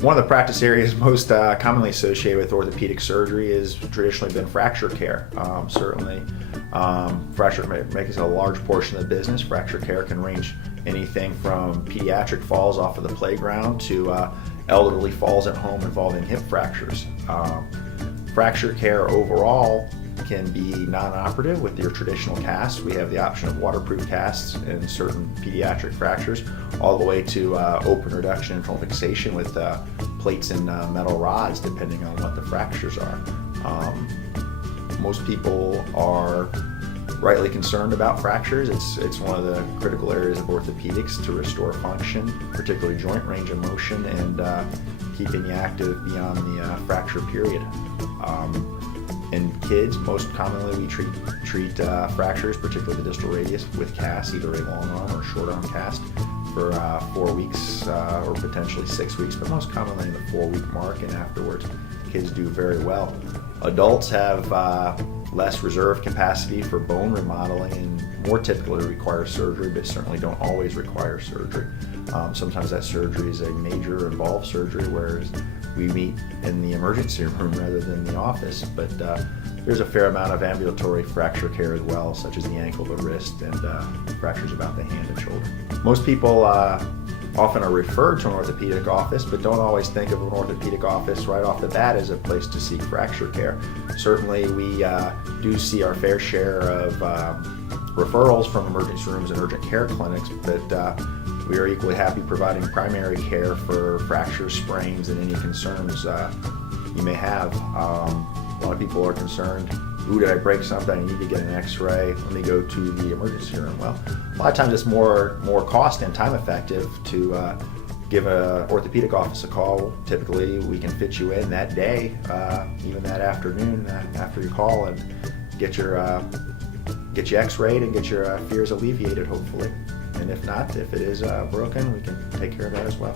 One of the practice areas most commonly associated with orthopedic surgery has traditionally been fracture care. Certainly, fracture makes a large portion of the business. Fracture care can range anything from pediatric falls off of the playground to elderly falls at home involving hip fractures. Fracture care overall can be non-operative with your traditional casts. We have the option of waterproof casts in certain pediatric fractures, all the way to open reduction and internal fixation with plates and metal rods, depending on what the fractures are. Most people are rightly concerned about fractures. It's one of the critical areas of orthopedics to restore function, particularly joint range of motion, and keeping you active beyond the fracture period. In kids, most commonly we treat fractures, particularly the distal radius, with casts, either a long arm or short arm cast, for 4 weeks or potentially 6 weeks, but most commonly in the 4-week mark, and afterwards kids do very well. Adults have less reserve capacity for bone remodeling and more typically require surgery, but certainly don't always require surgery. Sometimes that surgery is a major involved surgery, whereas we meet in the emergency room rather than the office, but there's a fair amount of ambulatory fracture care as well, such as the ankle, the wrist, and fractures about the hand and shoulder. Most people often are referred to an orthopedic office, but don't always think of an orthopedic office right off the bat as a place to seek fracture care. Certainly we do see our fair share of referrals from emergency rooms and urgent care clinics, but we are equally happy providing primary care for fractures, sprains, and any concerns you may have. A lot of people are concerned, ooh, did I break something? I need to get an x-ray. Let me go to the emergency room. Well, a lot of times it's more cost and time effective to give an orthopedic office a call. Typically, we can fit you in that day, even that afternoon after you call, and get you x-rayed and get your fears alleviated, hopefully. And if not, if it is broken, we can take care of that as well.